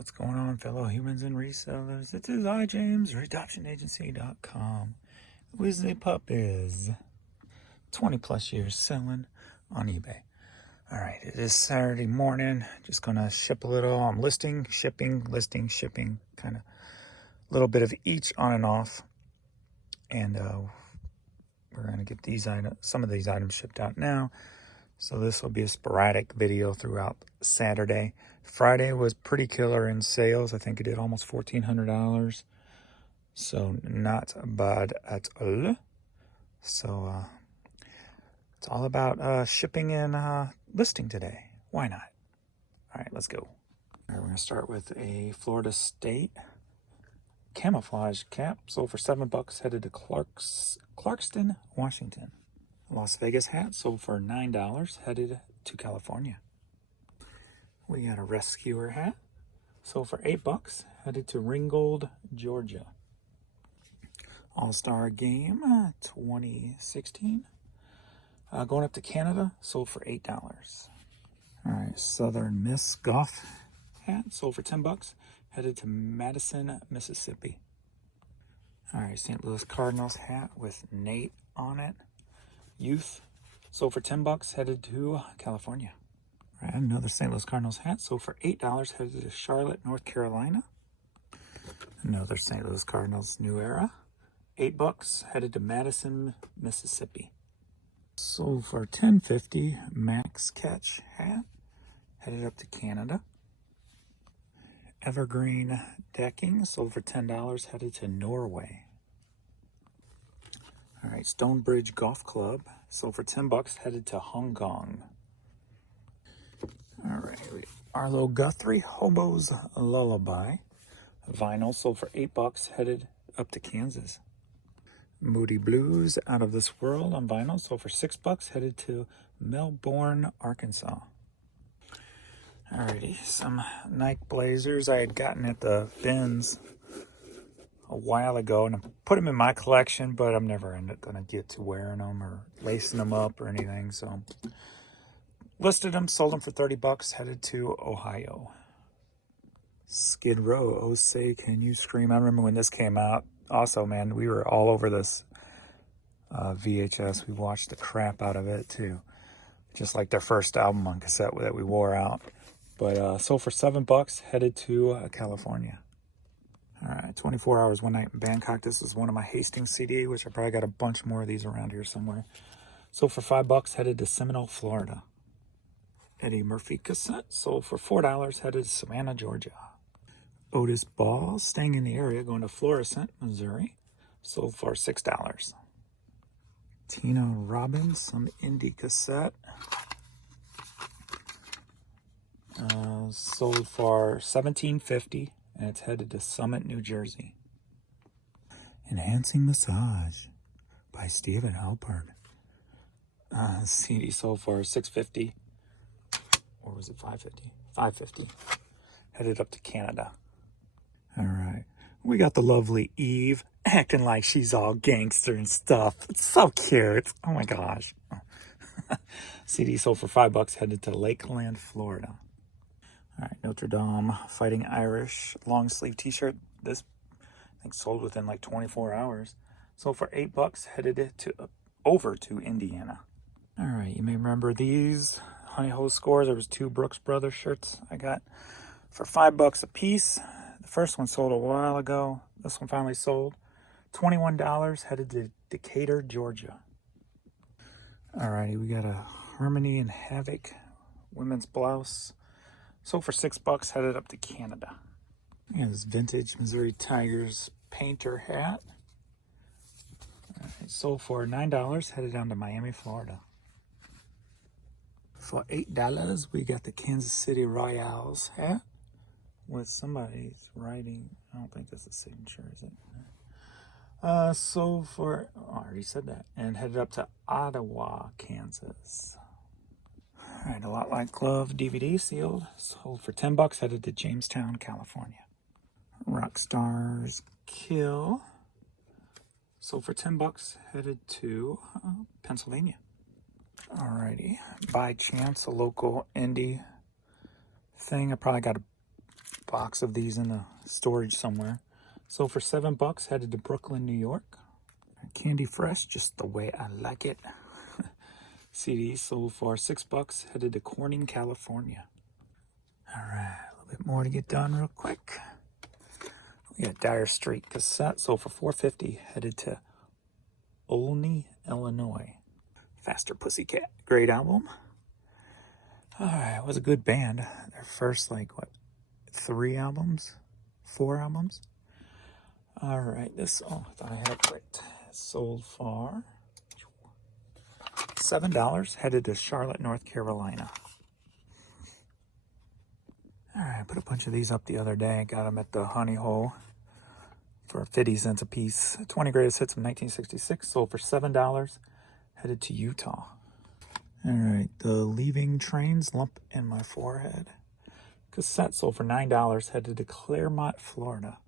What's going on, fellow humans and resellers? This is iJames, adoptionagency.com. Wisley Pup is 20 plus years selling on eBay. All right, it is Saturday morning. Just gonna ship a little. I'm listing, shipping, kind of a little bit of each on and off. And we're gonna get some of these items shipped out now. So this will be a sporadic video throughout Saturday. Friday was pretty killer in sales. I think it did almost $1,400. So not bad at all. So it's all about shipping and listing today. Why not? All right, let's go. All right, we're gonna start with a Florida State camouflage cap. Sold for $7, headed to Clarkston, Washington. Las Vegas hat sold for $9, headed to California. We got a rescuer hat, sold for $8, headed to Ringgold, Georgia. All-Star Game 2016, going up to Canada, sold for $8. All right, Southern Miss golf hat, sold for $10, headed to Madison, Mississippi. All right, St. Louis Cardinals hat with Nate on it. Youth, sold for $10, headed to California. All right, another St. Louis Cardinals hat, sold for $8, headed to Charlotte, North Carolina. Another St. Louis Cardinals New Era, $8, headed to Madison, Mississippi. Sold for $10.50, Max Catch hat, headed up to Canada. Evergreen decking, sold for $10, headed to Norway. All right, Stonebridge Golf Club, sold for $10, headed to Hong Kong. All right, Arlo Guthrie Hobo's Lullaby, vinyl, sold for $8, headed up to Kansas. Moody Blues Out of This World on vinyl, sold for $6, headed to Melbourne, Arkansas. Alrighty, some Nike Blazers I had gotten at the bins a while ago, and I put them in my collection, but I'm never gonna get to wearing them or lacing them up or anything. So listed them, sold them for $30, headed to Ohio. Skid Row, Oh Say Can You Scream. I remember when this came out. Also, man, we were all over this VHS. We watched the crap out of it too. Just like their first album on cassette that we wore out. But sold for $7, headed to California. All right, 24 Hours, One Night in Bangkok. This is one of my Hastings CD, which I probably got a bunch more of these around here somewhere. Sold for $5, headed to Seminole, Florida. Eddie Murphy cassette, sold for $4, headed to Savannah, Georgia. Otis Ball, staying in the area, going to Florissant, Missouri. Sold for $6. Tina Robbins, some indie cassette. Sold for $17.50, and it's headed to Summit, New Jersey. Enhancing Massage by Stephen Halpern. CD sold for $6.50, or was it $5.50? $5.50. Headed up to Canada. All right, we got the lovely Eve acting like she's all gangster and stuff. It's so cute. Oh my gosh. CD sold for $5, headed to Lakeland, Florida. All right, Notre Dame Fighting Irish long sleeve t-shirt. This I think sold within like 24 hours. Sold for $8, headed over to Indiana. All right, you may remember these Honey Hose scores. There was 2 Brooks Brothers shirts I got for $5 a piece. The first one sold a while ago. This one finally sold. $21, headed to Decatur, Georgia. All righty, we got a Harmony and Havoc women's blouse. Sold for $6, headed up to Canada. We got this vintage Missouri Tigers painter hat. All right, sold for $9, headed down to Miami, Florida. For $8, we got the Kansas City Royals hat with somebody's writing. I don't think that's a signature, is it? Sold for, I already said that, and headed up to Ottawa, Kansas. All right, A Lot Like Glove DVD sealed, sold for $10, headed to Jamestown, California. Rockstars Kill, sold for $10, headed to Pennsylvania. Alrighty, By Chance, a local indie thing. I probably got a box of these in the storage somewhere. Sold for $7, headed to Brooklyn, New York. Candy Fresh, just the way I like it. CD sold for $6, headed to Corning, California. All right, a little bit more to get done real quick. We got Dire Street cassette, sold for $4.50, headed to Olney, Illinois. Faster Pussycat, great album. All right, it was a good band. Their first, like, what, 4 albums? All right, this, oh, I thought I had it clicked. Sold for $7, headed to Charlotte, North Carolina. All right, I put a bunch of these up the other day. Got them at the Honey Hole for 50 cents a piece. 20 greatest hits of 1966, sold for $7, headed to Utah. All right, the Leaving Trains, Lump in My Forehead. Cassette sold for $9, headed to Claremont, Florida.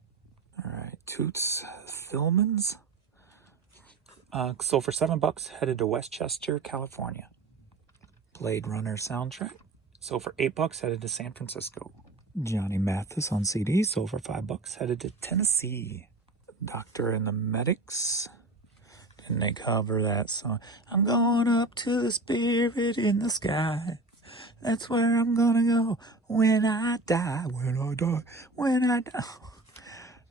All right, Toots Thillmans. Sold for $7, headed to Westchester, California. Blade Runner soundtrack. Sold for $8, headed to San Francisco. Johnny Mathis on CD, sold for $5, headed to Tennessee. Doctor and the Medics. Didn't they cover that song? I'm going up to the spirit in the sky. That's where I'm gonna go when I die, when I die, when I die.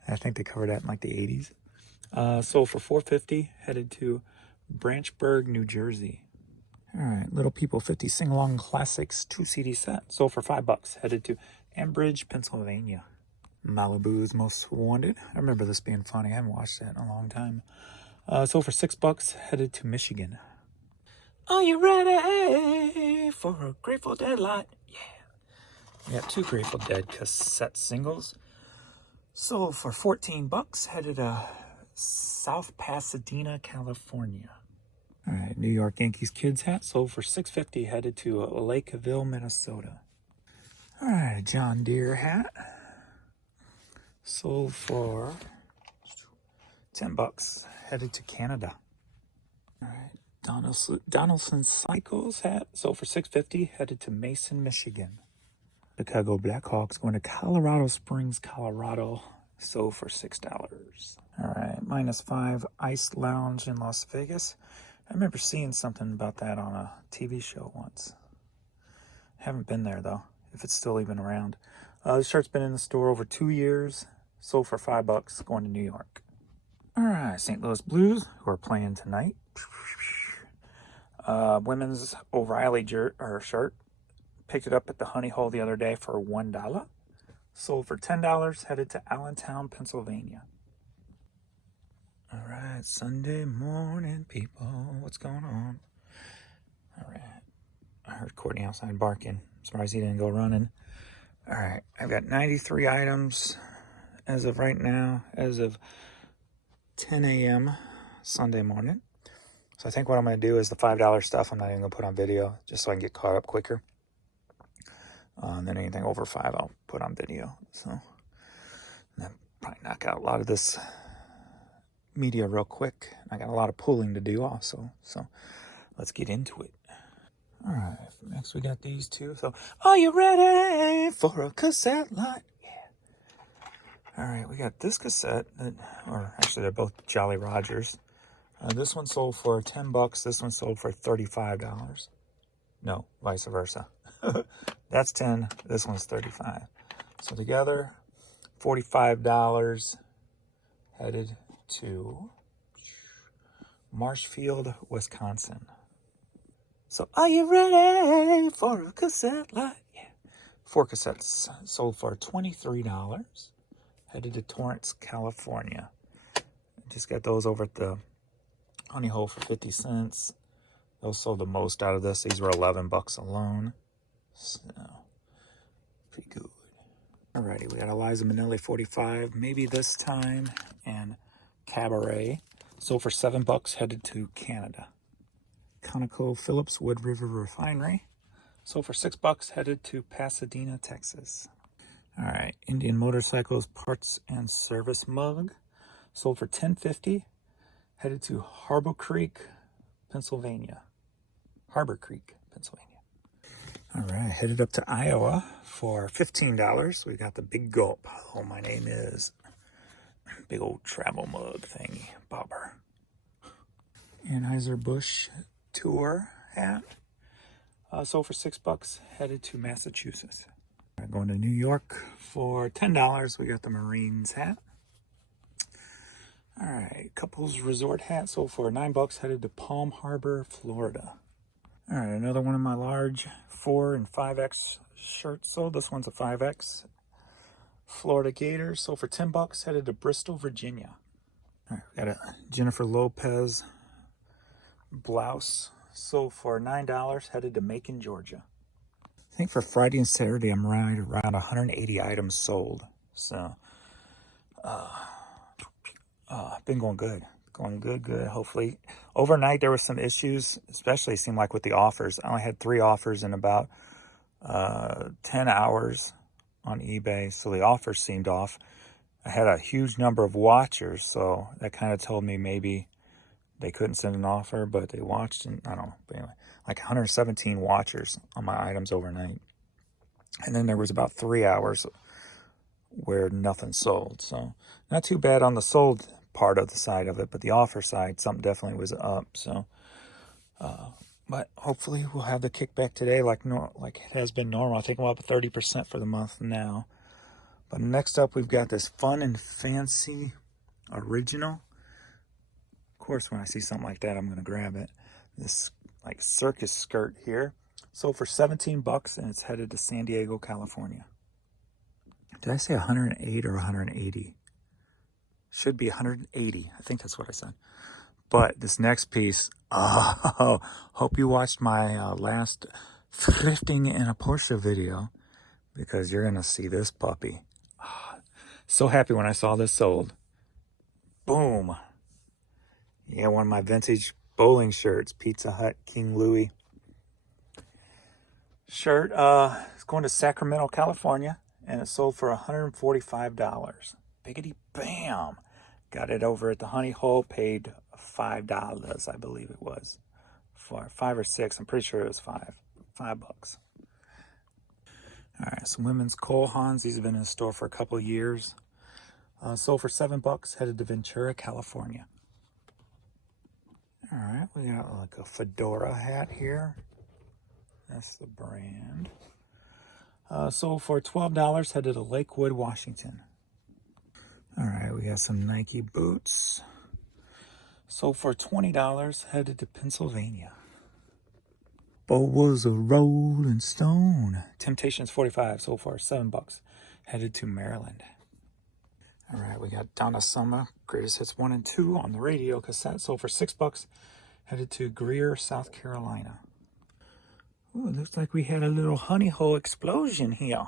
I think they covered that in like the 80s. Sold for $4.50, headed to Branchburg, New Jersey. All right, Little People 50 Sing-Along Classics 2 CD set. Sold for $5, headed to Ambridge, Pennsylvania. Malibu's Most Wanted. I remember this being funny. I haven't watched that in a long time. Sold for $6, headed to Michigan. Are you ready for a Grateful Dead lot? Yeah. We got 2 Grateful Dead cassette singles. Sold for $14, headed to South Pasadena, California. All right, New York Yankees kids hat sold for $6.50, headed to Lakeville, Minnesota. All right, John Deere hat sold for $10, headed to Canada. All right, Donaldson Cycles hat sold for $6.50, headed to Mason, Michigan. Chicago Blackhawks going to Colorado Springs, Colorado, sold for $6. All right, -5 Ice Lounge in Las Vegas. I remember seeing something about that on a TV show once. Haven't been there though, if it's still even around. This shirt's been in the store over 2 years. Sold for $5, going to New York. All right, St. Louis Blues, who are playing tonight. Women's O'Reilly shirt. Picked it up at the Honey Hole the other day for $1. Sold for $10, headed to Allentown, Pennsylvania. All right, Sunday morning, people. What's going on? All right. I heard Courtney outside barking. Surprised he didn't go running. All right, I've got 93 items as of right now, as of 10 a.m. Sunday morning. So I think what I'm going to do is the $5 stuff I'm not even going to put on video, just so I can get caught up quicker. And then anything over $5 I'll put on video. So then probably knock out a lot of this media real quick. I got a lot of pulling to do also. So let's get into it. All right, next we got these 2. So are you ready for a cassette lot? Yeah. All right, we got this cassette, or actually they're both Jolly Rogers. This one sold for $10. This one sold for $35. No, vice versa. That's 10. This one's 35. So together, $45, headed to Marshfield, Wisconsin. So are you ready for a cassette lot? Yeah. 4 cassettes sold for $23, headed to Torrance, California. Just got those over at the Honey Hole for 50 cents. Those sold the most out of this. These were $11 alone. So, pretty good. Alrighty, we got Eliza Minnelli 45, maybe this time, and Cabaret. Sold for $7, headed to Canada. ConocoPhillips Wood River Refinery. Sold for $6, headed to Pasadena, Texas. Alright, Indian Motorcycles Parts and Service Mug. Sold for $10.50, headed to Harbor Creek, Pennsylvania. All right, headed up to Iowa for $15. We got the Big Gulp. Oh, my name is big old travel mug thingy bobber. Anheuser-Busch tour hat. Sold for $6. Headed to Massachusetts. Going to New York for $10. We got the Marines hat. All right, couples resort hat sold for $9. Headed to Palm Harbor, Florida. All right, another one of my large 4 and 5X shirts sold. This one's a 5X. Florida Gators sold for $10. Headed to Bristol, Virginia. All right, we got a Jennifer Lopez blouse sold for $9. Headed to Macon, Georgia. I think for Friday and Saturday, I'm right around 180 items sold. So, been going good. Going good. Hopefully, overnight there were some issues, especially it seemed like with the offers. I only had 3 offers in about 10 hours on eBay, so the offers seemed off. I had a huge number of watchers, so that kind of told me maybe they couldn't send an offer, but they watched, and I don't know. But anyway, like 117 watchers on my items overnight. And then there was about 3 hours where nothing sold. So not too bad on the sold part of the side of it, but the offer side, something definitely was up. So, but hopefully we'll have the kickback today like it has been normal. I think I'm up 30% for the month now. But next up, we've got this Fun and Fancy original. Of course, when I see something like that, I'm going to grab it. This like circus skirt here. Sold for $17, and it's headed to San Diego, California. Did I say 108 or 180? Should be 180. I think that's what I said. But this next piece, hope you watched my last thrifting in a Porsche video, because you're going to see this puppy. So happy when I saw this sold. Boom. Yeah, one of my vintage bowling shirts, Pizza Hut King Louie shirt. It's going to Sacramento, California, and it sold for $145. Biggity bam. Got it over at the Honey Hole, paid $5, I believe it was. For 5 or 6, I'm pretty sure it was $5. $5. All right, some women's Cole Haans. These have been in the store for a couple of years. Sold for $7, headed to Ventura, California. All right, we got like a fedora hat here. That's the brand. Sold for $12, headed to Lakewood, Washington. All right, we got some Nike boots. Sold for $20, headed to Pennsylvania. Bo was a rolling stone. Temptations 45, sold for $7, headed to Maryland. All right, we got Donna Summer, Greatest Hits 1 and 2 on the radio cassette, sold for $6, headed to Greer, South Carolina. Ooh, it looks like we had a little honey hole explosion here.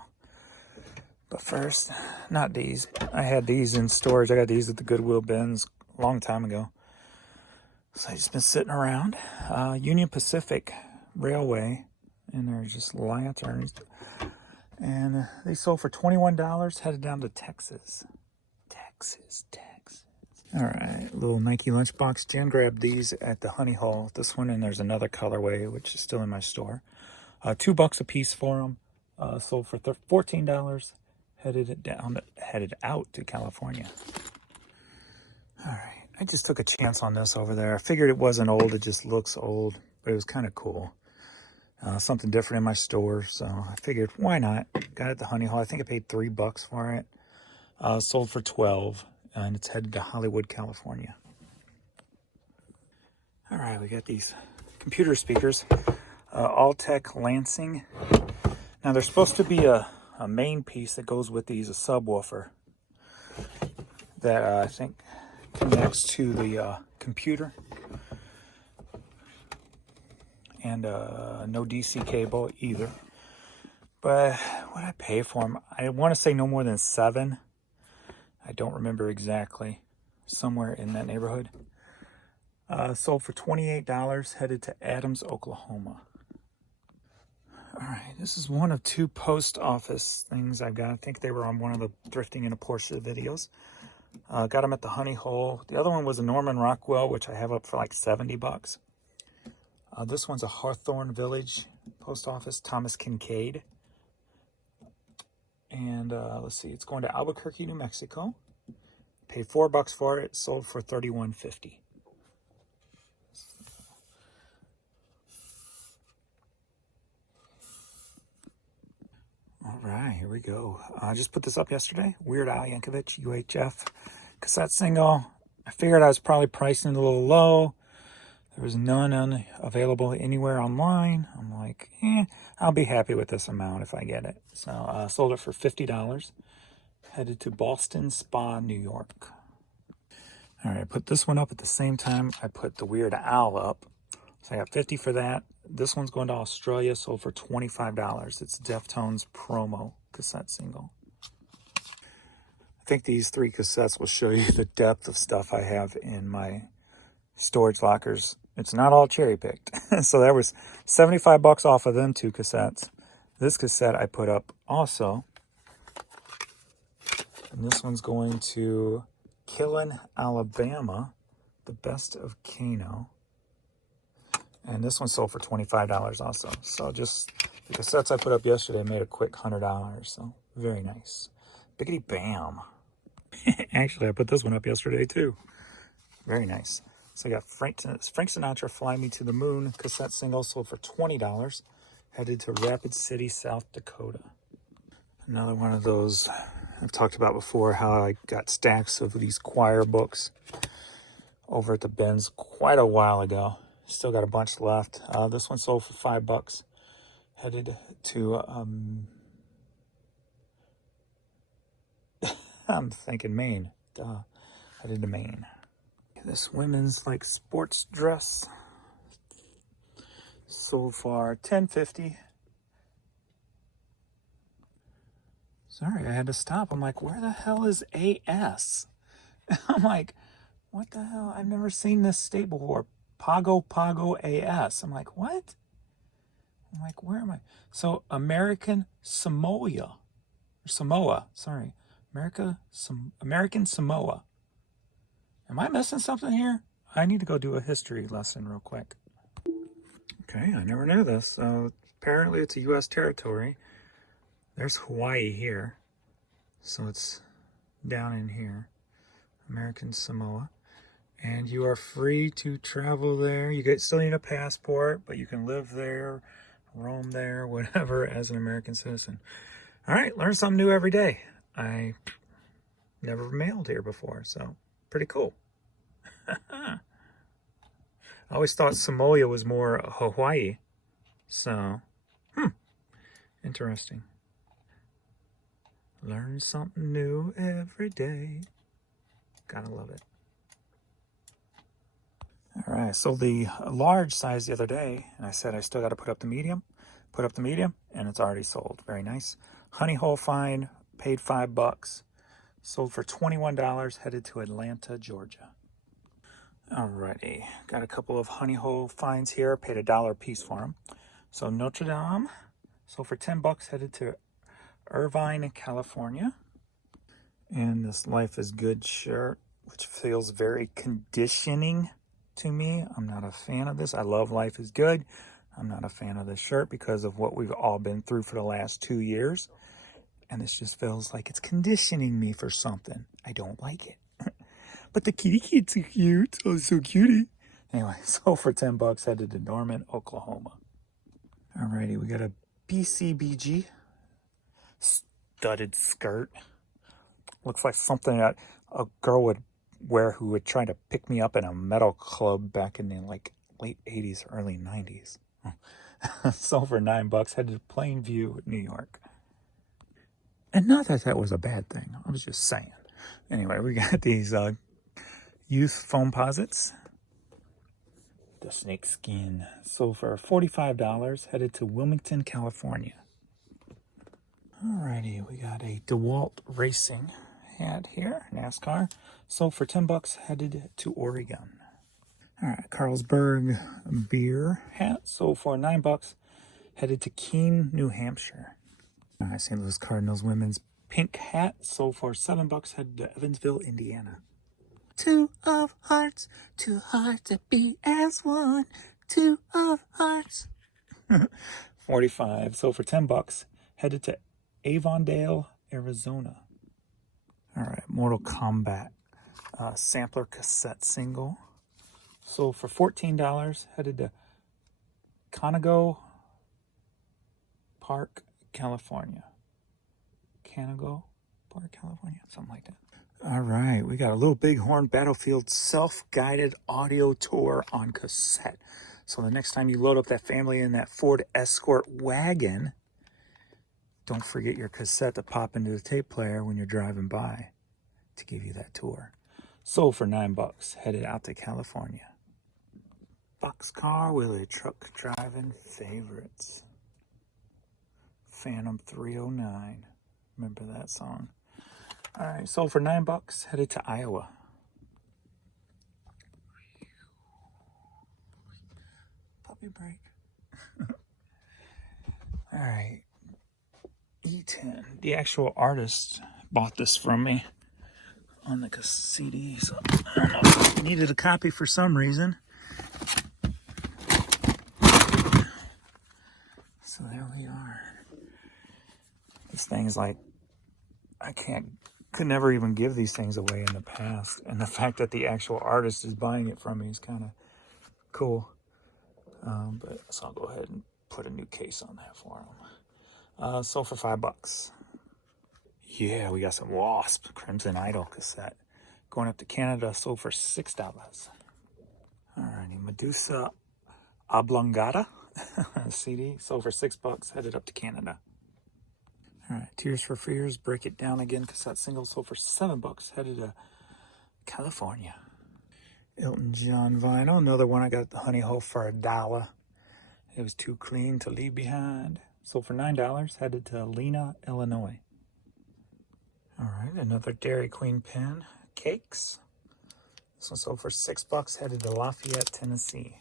But first, not these. I had these in storage. I got these at the Goodwill bins a long time ago. So I've just been sitting around. Union Pacific Railway, and they're just lanterns. And they sold for $21, headed down to Texas. Texas. All right, little Nike lunchbox. Jen grabbed these at the Honey Hole. This one, and there's another colorway, which is still in my store. $2 a piece for them. Sold for $14. Headed out to California. All right, I just took a chance on this over there. I figured it wasn't old. It just looks old, but it was kind of cool. Something different in my store, so I figured, why not? Got it at the Honey Hole. I think I paid $3 for it. Sold for $12, and it's headed to Hollywood, California. All right, we got these computer speakers, Alltech Lansing. Now, there's supposed to be a main piece that goes with these, a subwoofer, that I think connects to the computer. And no DC cable either. But what I pay for them, I want to say no more than $7. I don't remember exactly. Somewhere in that neighborhood. Sold for $28, headed to Adams, Oklahoma. All right, this is one of 2 post office things I've got. I think they were on one of the Thrifting in a Porsche videos. Got them at the Honey Hole. The other one was a Norman Rockwell, which I have up for like $70. This one's a Hawthorne Village Post Office, Thomas Kincaid. And let's see, it's going to Albuquerque, New Mexico. Paid $4 for it, sold for $31.50. All right, here we go. I just put this up yesterday. Weird Al Yankovic, UHF cassette single. I figured I was probably pricing it a little low. There was none available anywhere online. I'm like, I'll be happy with this amount if I get it. So I sold it for $50. Headed to Boston Spa, New York. All right, I put this one up at the same time I put the Weird Al up. So I got 50 for that. This one's going to Australia, sold for $25. It's Deftones promo cassette single. I think these 3 cassettes will show you the depth of stuff I have in my storage lockers. It's not all cherry picked. So there was $75 off of them 2 cassettes. This cassette I put up also. And this one's going to Killen, Alabama, the best of Kano. And this one sold for $25 also. So just the cassettes I put up yesterday made a quick $100. So very nice. Biggity bam. Actually, I put this one up yesterday too. Very nice. So I got Frank Sinatra, Fly Me to the Moon cassette single, sold for $20. Headed to Rapid City, South Dakota. Another one of those I've talked about before, how I got stacks of these choir books over at the bins quite a while ago. Still got a bunch left. This one sold for $5. Headed to, I'm thinking Maine. Duh. Headed to Maine. This women's like sports dress sold for $10.50. Sorry, I had to stop. I'm like, where the hell is AS? I'm like, what the hell? I've never seen this staple before. Pago AS. I'm like, what? I'm like, where am I? So American Samoa, sorry. American Samoa. Am I missing something here? I need to go do a history lesson real quick. Okay, I never knew this. Apparently it's a U.S. territory. There's Hawaii here. So it's down in here. American Samoa. And you are free to travel there. You still need a passport, but you can live there, roam there, whatever, as an American citizen. All right, learn something new every day. I never mailed here before, so pretty cool. I always thought Samoa was more Hawaii. So, interesting. Learn something new every day. Gotta love it. All right, I sold the large size the other day, and I said I still got to put up the medium. Put up the medium, and it's already sold. Very nice. Honey hole find, paid $5. Sold for $21, headed to Atlanta, Georgia. Alrighty, got a couple of honey hole finds here. Paid $1 a piece for them. So Notre Dame, sold for $10, headed to Irvine, California. And this Life is Good shirt, which feels very conditioning to me. I'm not a fan of this. I love Life is Good. I'm not a fan of this shirt because of what we've all been through for the last 2 years. And this just feels like it's conditioning me for something. I don't like it. But the kitty kids are cute. Oh, so cutie. Anyway, so for $10, headed to Norman, Oklahoma. Alrighty, we got a BCBG studded skirt. Looks like something that a girl would wear who would try to pick me up in a metal club back in the like late 80s, early 90s. Sold for $9, headed to Plainview, New York. And not that that was a bad thing. I was just saying. Anyway, we got these youth foam posits. The snake skin. Sold for $45, headed to Wilmington, California. Alrighty, we got a DeWalt Racing hat here, NASCAR. Sold for $10, headed to Oregon. Alright, Carlsberg beer hat. Sold for $9, headed to Keene, New Hampshire. St. Louis Cardinals women's pink hat. Sold for $7, headed to Evansville, Indiana. Two of hearts, too hard to be as one. Two of hearts. $45. So for $10, headed to Avondale, Arizona. All right, Mortal Kombat sampler cassette single. So for $14, headed to Conago Park, California. Conago Park, California, something like that. All right, we got a Little Bighorn Battlefield self-guided audio tour on cassette. So the next time you load up that family in that Ford Escort wagon, don't forget your cassette to pop into the tape player when you're driving by to give you that tour. Sold for $9, headed out to California. Boxcar Willie truck driving favorites. Phantom 309. Remember that song? All right, sold for $9, headed to Iowa. Puppy break. All right, E10. The actual artist bought this from me on the CD, so I don't know if I needed a copy for some reason. So there we are. This thing's like, could never even give these things away in the past. And the fact that the actual artist is buying it from me is kind of cool. But so I'll go ahead and put a new case on that for him. Sold for $5. Yeah, we got some Wasp Crimson Idol cassette. Going up to Canada, sold for $6. Alrighty, Medusa Oblongata CD, sold for $6, headed up to Canada. Alright, Tears for Fears, Break It Down Again cassette single, sold for $7, headed to California. Elton John vinyl, another one I got at the Honey Hole for $1. It was Too Clean to Leave Behind. Sold for $9, headed to Lena, Illinois. Alright, another Dairy Queen pen, Cakes. This one sold for $6, headed to Lafayette, Tennessee.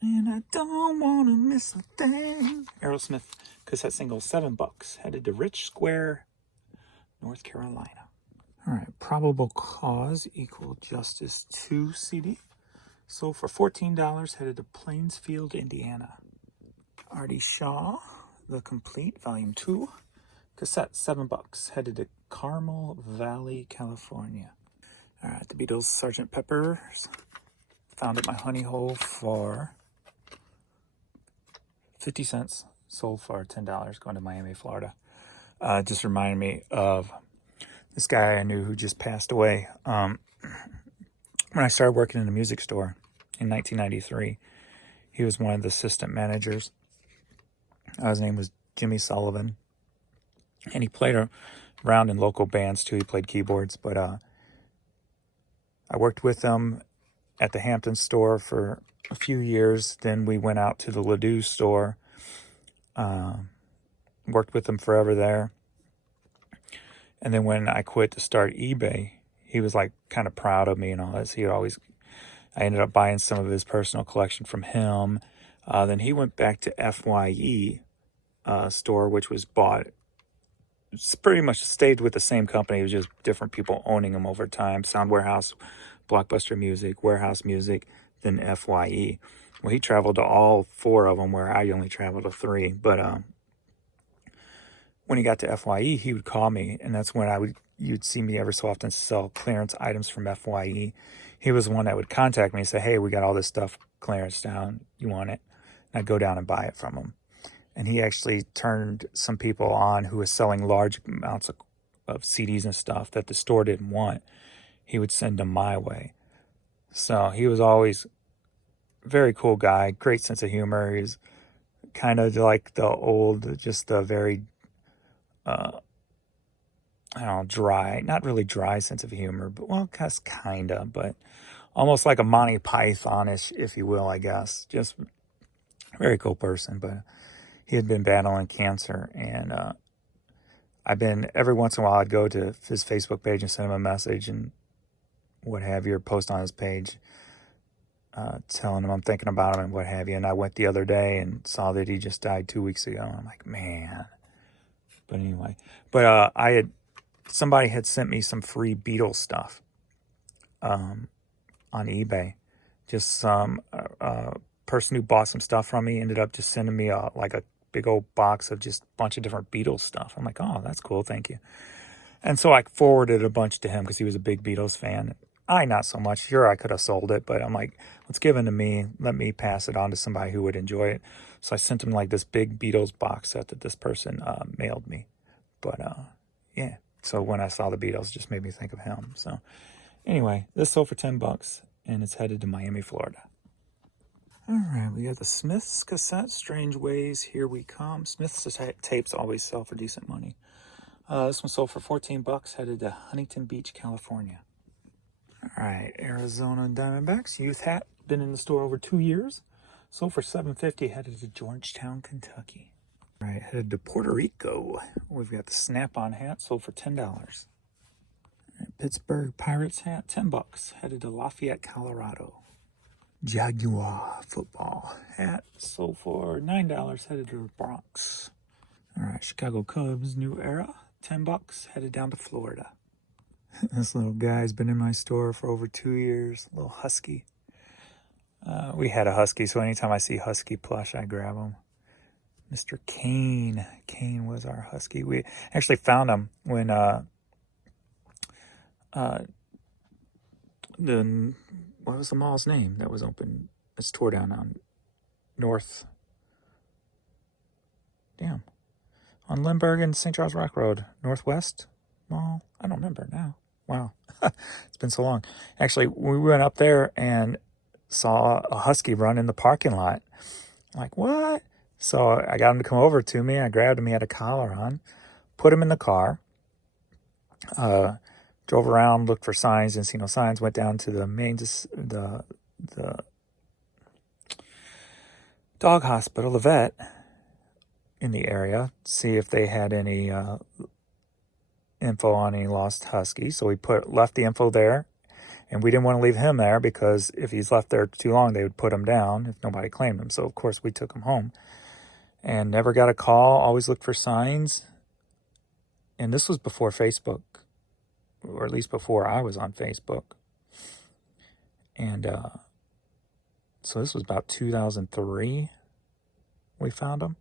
And I don't want to miss a thing. Aerosmith cassette single, $7, headed to Rich Square, North Carolina. All right, Probable Cause, Equal Justice 2 CD. Sold for $14, headed to Plainsfield, Indiana. Artie Shaw, The Complete, Volume 2. Cassette, $7, headed to Carmel Valley, California. All right, the Beatles, Sgt. Pepper's. Found at my honey hole for 50 cents. Sold for $10, going to Miami, Florida. Just reminded me of this guy I knew who just passed away. When I started working in a music store in 1993, he was one of the assistant managers. His name was Jimmy Sullivan. And he played around in local bands too. He played keyboards. But I worked with him at the Hampton store for a few years. Then we went out to the Ladue store. Worked with him forever there. And then when I quit to start eBay, he was like kind of proud of me and all this. I ended up buying some of his personal collection from him. Then he went back to FYE store, which was bought. It's pretty much stayed with the same company. It was just different people owning them over time. Sound Warehouse, Blockbuster Music, Warehouse Music, then FYE. Well, he traveled to all four of them, where I only traveled to three. But when he got to FYE, he would call me, and that's when you'd see me ever so often sell clearance items from FYE. He was the one that would contact me and say, hey, we got all this stuff clearance down. You want it? And I'd go down and buy it from him. And he actually turned some people on who was selling large amounts of CDs and stuff that the store didn't want. He would send them my way. So he was always a very cool guy, great sense of humor. He's kind of like the old, just the very, I don't know, dry, not really dry sense of humor, but well, kind of, but almost like a Monty Python-ish, if you will, I guess. Just very cool person, but he had been battling cancer, and every once in a while, I'd go to his Facebook page and send him a message and what have you, or post on his page, telling him I'm thinking about him and what have you. And I went the other day and saw that he just died 2 weeks ago. And I'm like, man. But anyway, somebody had sent me some free Beatles stuff on eBay, just some person who bought some stuff from me ended up just sending me like a big old box of just a bunch of different Beatles stuff. I'm like, oh, that's cool, thank you. And so I forwarded a bunch to him because he was a big Beatles fan. I not so much. Sure, I could have sold it, but I'm like, let's give it to me. Let me pass it on to somebody who would enjoy it. So I sent him like this big Beatles box set that this person mailed me. But yeah, so when I saw the Beatles, it just made me think of him. So anyway, this sold for $10 and it's headed to Miami, Florida. All right, we got the Smiths cassette, Strange Ways, Here We Come. Smiths tapes always sell for decent money. This one sold for $14, headed to Huntington Beach, California. All right, Arizona Diamondbacks, youth hat, been in the store over 2 years. Sold for $7.50, headed to Georgetown, Kentucky. All right, headed to Puerto Rico. We've got the Snap-on hat, sold for $10. Pittsburgh Pirates hat, $10, headed to Lafayette, Colorado. Jaguar football hat, sold for $9, headed to the Bronx. All right, Chicago Cubs New Era, $10, headed down to Florida. This little guy's been in my store for over 2 years, a little husky. We had a husky, so anytime I see husky plush, I grab him. Mr. Kane. Kane was our husky. We actually found him when what was the mall's name that was open? It's tore down on North. Damn. On Lindbergh and St. Charles Rock Road. Northwest Mall? I don't remember now. Wow. It's been so long. Actually, we went up there and saw a husky run in the parking lot. I'm like, what? So I got him to come over to me. I grabbed him. He had a collar on. Put him in the car. Drove around, looked for signs, didn't see no signs. Went down to the main, the dog hospital, the vet in the area, see if they had any info on any lost huskies. So we left the info there, and we didn't want to leave him there because if he's left there too long, they would put him down if nobody claimed him. So of course we took him home, and never got a call. Always looked for signs, and this was before Facebook, or at least before I was on Facebook. And so this was about 2003 we found him,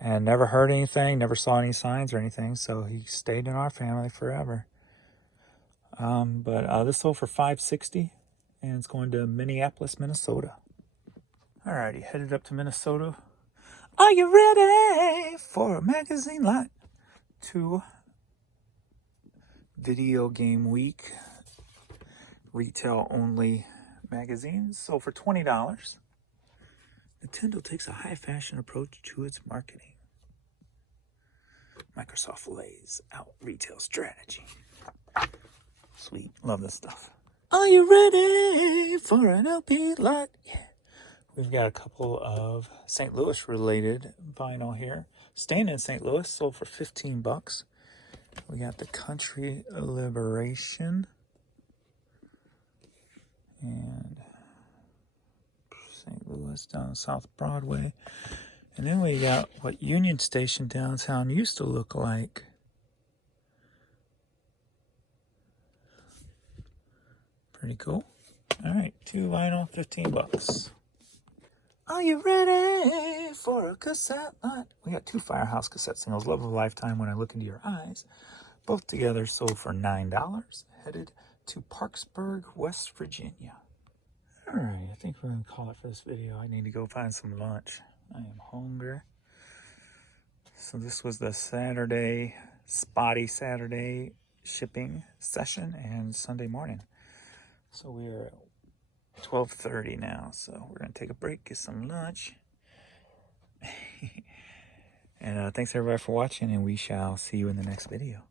and never heard anything, never saw any signs or anything, so he stayed in our family forever. But this sold for $5.60, and it's going to Minneapolis, Minnesota. Alrighty, headed up to Minnesota. Are you ready for a magazine lot? 2 Video Game Week retail only magazines, sold for $20. Nintendo takes a high fashion approach to its marketing. Microsoft lays out retail strategy. Sweet, love this stuff. Are you ready for an LP lot? Yeah. We've got a couple of St. Louis related vinyl here. Staying in St. Louis, sold for $15. We got the Country Liberation and St. Louis down South Broadway. And then we got what Union Station downtown used to look like. Pretty cool. All right, 2 vinyl, $15. Are you ready for a cassette lot? We got 2 Firehouse cassette singles, Love of a Lifetime, When I Look Into Your Eyes. Both together sold for $9, headed to Parksburg, West Virginia. All right, I think we're going to call it for this video. I need to go find some lunch. I am hungry. So this was the spotty Saturday shipping session and Sunday morning. So we are at 12:30 now. So we're going to take a break, get some lunch. And thanks everybody for watching, and we shall see you in the next video.